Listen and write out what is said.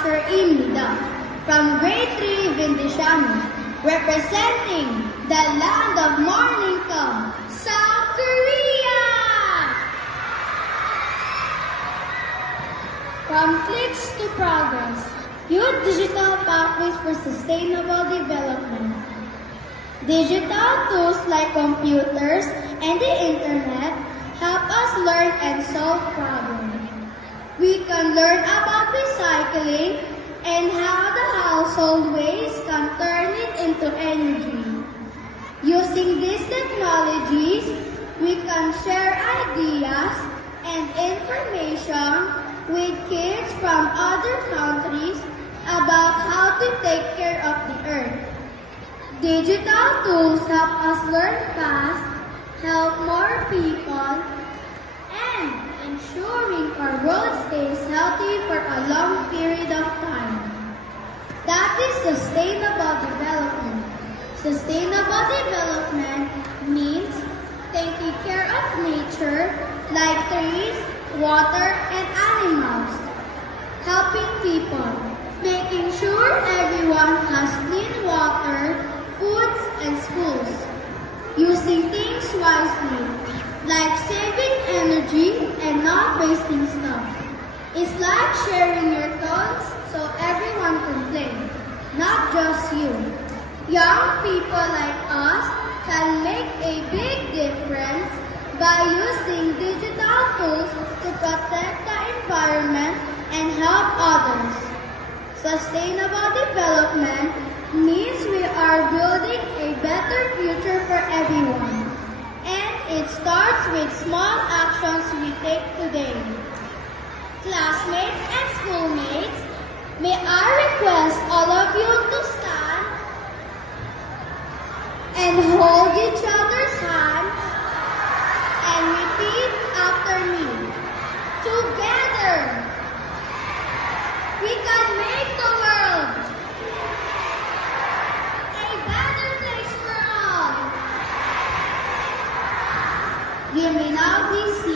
Asher Imida from grade 3 Vindishami, representing the land of morning come, South Korea! From clicks to progress, Youth Digital Pathways for Sustainable Development. Digital tools like computers and the internet help us learn and solve problems. We can learn about recycling and how the household waste can turn it into energy. Using these technologies, we can share ideas and information with kids from other countries about how to take care of the earth. Digital tools help us learn fast, help more people, and ensuring our world stays healthy for a long period of time. That is sustainable development. Sustainable development means taking care of nature like trees, water, and animals, helping people, making sure everyone has clean water, foods, and schools, using things wisely, like saving energy and not wasting stuff. It's like sharing your toys so everyone can play, not just you. Young people like us can make a big difference by using digital tools to protect the environment and help others. Sustainable development means we are building a better future for everyone. And it starts with small actions we take today. Classmates and schoolmates, may I request all of you to stand and hold each other's hands and repeat after me. Together, we can make the world a better place for all. You may now be seated.